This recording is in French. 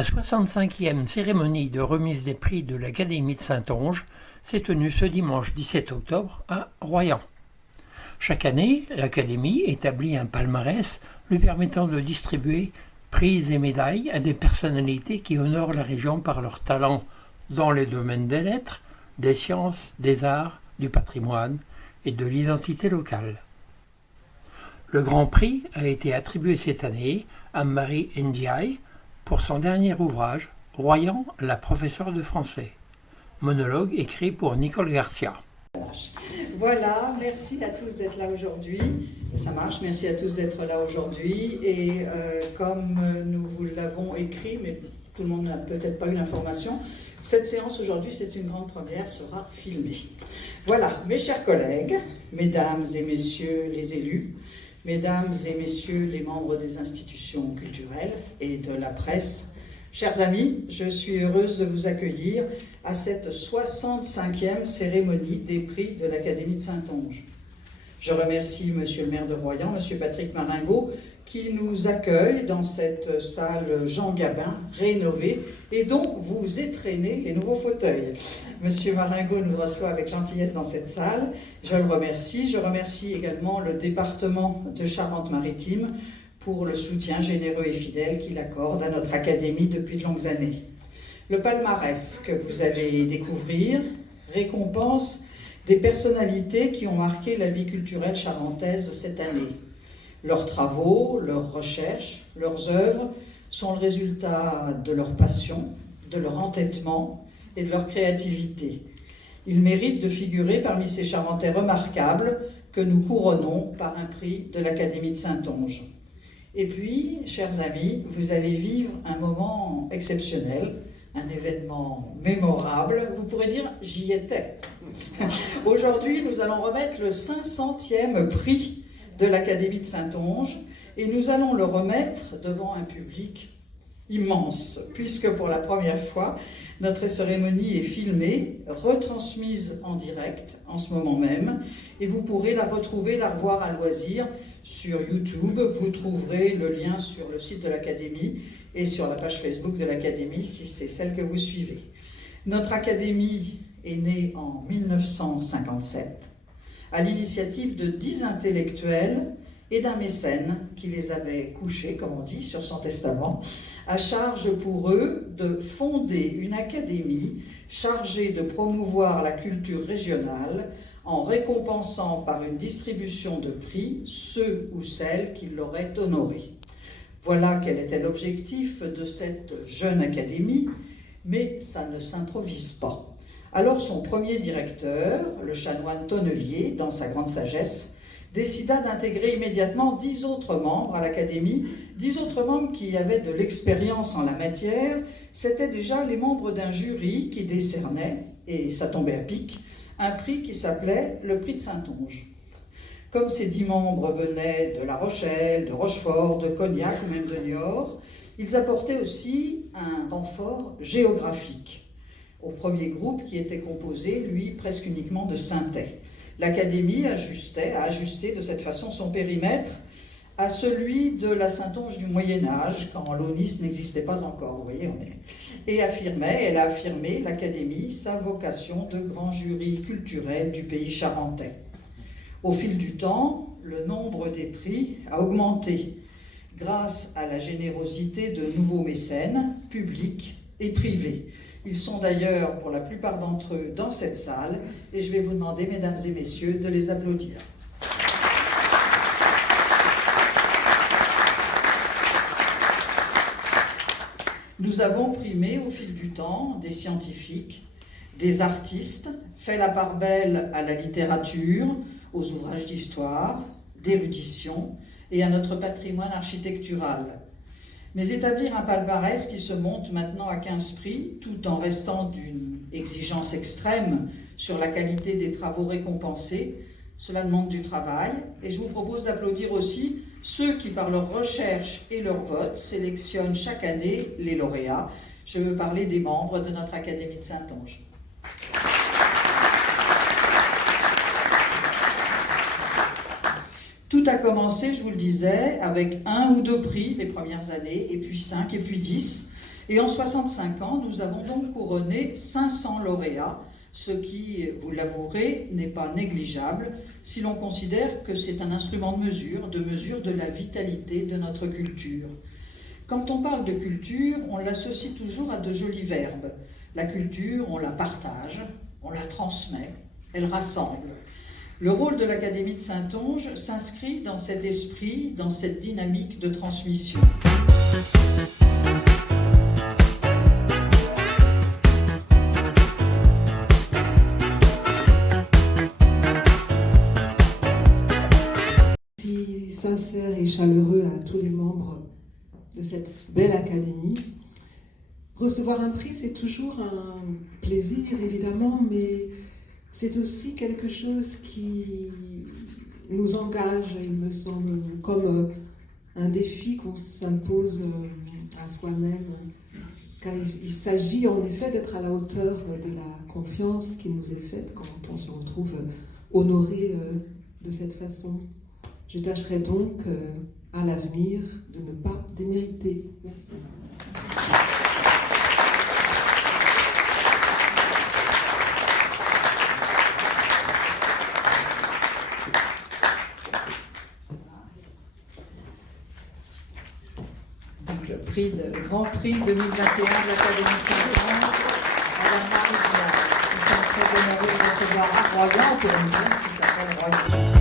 La 65e cérémonie de remise des prix de l'Académie de Saintonge s'est tenue ce dimanche 17 octobre à Royan. Chaque année, l'Académie établit un palmarès lui permettant de distribuer prix et médailles à des personnalités qui honorent la région par leur talent dans les domaines des lettres, des sciences, des arts, du patrimoine et de l'identité locale. Le Grand Prix a été attribué cette année à Marie Ndiaye pour son dernier ouvrage, Royan, la professeure de français. Monologue écrit pour Nicole Garcia. Voilà, merci à tous d'être là aujourd'hui. Ça marche, merci à tous d'être là aujourd'hui. Et comme nous vous l'avons écrit, mais tout le monde n'a peut-être pas eu l'information, cette séance aujourd'hui, c'est une grande première, sera filmée. Voilà, mes chers collègues, mesdames et messieurs les élus, mesdames et messieurs les membres des institutions culturelles et de la presse, chers amis, je suis heureuse de vous accueillir à cette 65e cérémonie des prix de l'Académie de Saintonge. Je remercie Monsieur le maire de Royan, Monsieur Patrick Maringot, qui nous accueille dans cette salle Jean Gabin, rénovée, et dont vous étrenez les nouveaux fauteuils. Monsieur Maringot nous reçoit avec gentillesse dans cette salle. Je le remercie. Je remercie également le département de Charente-Maritime pour le soutien généreux et fidèle qu'il accorde à notre académie depuis de longues années. Le palmarès que vous allez découvrir récompense des personnalités qui ont marqué la vie culturelle charentaise cette année. Leurs travaux, leurs recherches, leurs œuvres sont le résultat de leur passion, de leur entêtement et de leur créativité. Ils méritent de figurer parmi ces Charentais remarquables que nous couronnons par un prix de l'Académie de Saintonge. Et puis, chers amis, vous allez vivre un moment exceptionnel, un événement mémorable. Vous pourrez dire « j'y étais ». Aujourd'hui, nous allons remettre le 500e prix de l'Académie de Saintonge et nous allons le remettre devant un public immense, puisque pour la première fois, notre cérémonie est filmée, retransmise en direct en ce moment même, et vous pourrez la retrouver, la revoir à loisir sur YouTube. Vous trouverez le lien sur le site de l'Académie et sur la page Facebook de l'Académie si c'est celle que vous suivez. Notre Académie est née en 1957 à l'initiative de 10 intellectuels et d'un mécène qui les avait couchés, comme on dit, sur son testament, à charge pour eux de fonder une académie chargée de promouvoir la culture régionale en récompensant par une distribution de prix ceux ou celles qui l'auraient honoré. Voilà quel était l'objectif de cette jeune académie, mais ça ne s'improvise pas. Alors son premier directeur, le chanoine Tonnelier, dans sa grande sagesse, décida d'intégrer immédiatement 10 autres membres à l'Académie, 10 autres membres qui avaient de l'expérience en la matière. C'étaient déjà les membres d'un jury qui décernait, et ça tombait à pic, un prix qui s'appelait le prix de Saintonge. Comme ces 10 membres venaient de La Rochelle, de Rochefort, de Cognac ou même de Niort, ils apportaient aussi un renfort géographique au premier groupe qui était composé, lui, presque uniquement de Saintais. L'Académie a ajusté de cette façon son périmètre à celui de la Saintonge du Moyen-Âge, quand l'ONIS n'existait pas encore, vous voyez, elle a affirmé, l'Académie, sa vocation de grand jury culturel du pays charentais. Au fil du temps, le nombre des prix a augmenté grâce à la générosité de nouveaux mécènes, publics et privés. Ils sont d'ailleurs, pour la plupart d'entre eux, dans cette salle, et je vais vous demander, mesdames et messieurs, de les applaudir. Nous avons primé au fil du temps des scientifiques, des artistes, fait la part belle à la littérature, aux ouvrages d'histoire, d'érudition et à notre patrimoine architectural. Mais établir un palmarès qui se monte maintenant à 15 prix, tout en restant d'une exigence extrême sur la qualité des travaux récompensés, cela demande du travail. Et je vous propose d'applaudir aussi ceux qui, par leur recherche et leur vote, sélectionnent chaque année les lauréats. Je veux parler des membres de notre Académie de Saintonge. Tout a commencé, je vous le disais, avec 1 ou 2 prix les premières années, et puis 5, et puis 10. Et en 65 ans, nous avons donc couronné 500 lauréats, ce qui, vous l'avouerez, n'est pas négligeable si l'on considère que c'est un instrument de mesure de la vitalité de notre culture. Quand on parle de culture, on l'associe toujours à de jolis verbes. La culture, on la partage, on la transmet, elle rassemble. Le rôle de l'Académie de Saintonge s'inscrit dans cet esprit, dans cette dynamique de transmission. Si sincère et chaleureux à tous les membres de cette belle académie. Recevoir un prix, c'est toujours un plaisir, évidemment, mais c'est aussi quelque chose qui nous engage, il me semble, comme un défi qu'on s'impose à soi-même, car il s'agit en effet d'être à la hauteur de la confiance qui nous est faite quand on se retrouve honoré de cette façon. Je tâcherai donc à l'avenir de ne pas démériter. Merci. Donc le Grand Prix 2021 de l'Académie de Saint-Onge, Madame Marie Villard. Nous sommes très honorés de recevoir à Royan pour une pièce qui s'appelle Royan.